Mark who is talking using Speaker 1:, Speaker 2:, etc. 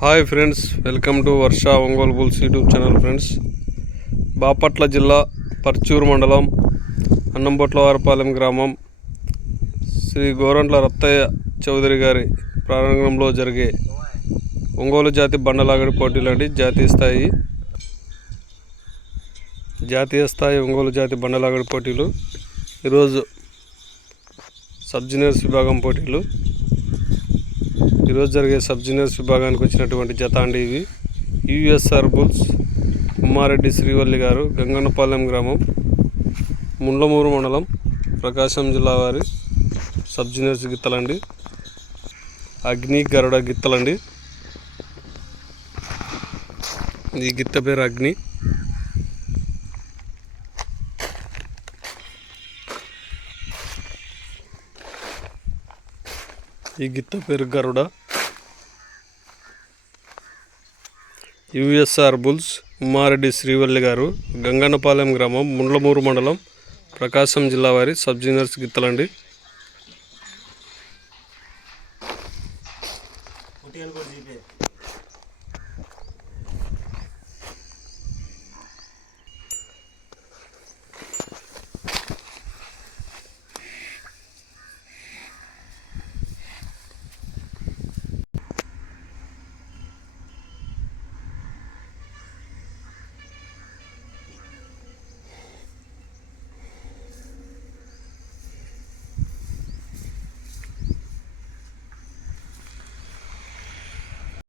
Speaker 1: Hi friends welcome to Varsha Ongole bulls YouTube channel friends. Bapatla జిల్లా పర్చూరు మండలం అన్నంబొట్ల వారపాలెం గ్రామం శ్రీ గోరంట్ల రత్తయ్య చౌదరి గారి ప్రారంభంలో జరిగే ఒంగోలు జాతి బండలాగడి పోటీలు అండి. జాతీయ స్థాయి జాతీయ స్థాయి ఒంగోలు జాతి బండలాగడి పోటీలు. ఈరోజు సబ్ జూనియర్స్ విభాగం పోటీలు. ఈరోజు జరిగే సబ్ జూనియర్స్ విభాగానికి వచ్చినటువంటి జత అండి ఇవి. యుఎస్ఆర్ బుల్స్ ఉమ్మారెడ్డి శ్రీవల్లి గారు గంగన్నపాలెం గ్రామం ముండ్లమూరు మండలం ప్రకాశం జిల్లా వారి సబ్ జూనియర్స్ గిత్తలండి. అగ్ని గరుడ గిత్తలండి. ఈ గిత్త పేరు అగ్ని. ఈ గిత్త పేరు గరుడ. యుఎస్ఆర్ బుల్స్ ఉమ్మారెడ్డి శ్రీవల్లి గారు గంగన్నపాలెం గ్రామం ముండ్లమూరు మండలం ప్రకాశం జిల్లా వారి సబ్ జూనియర్స్ గిత్తలండి.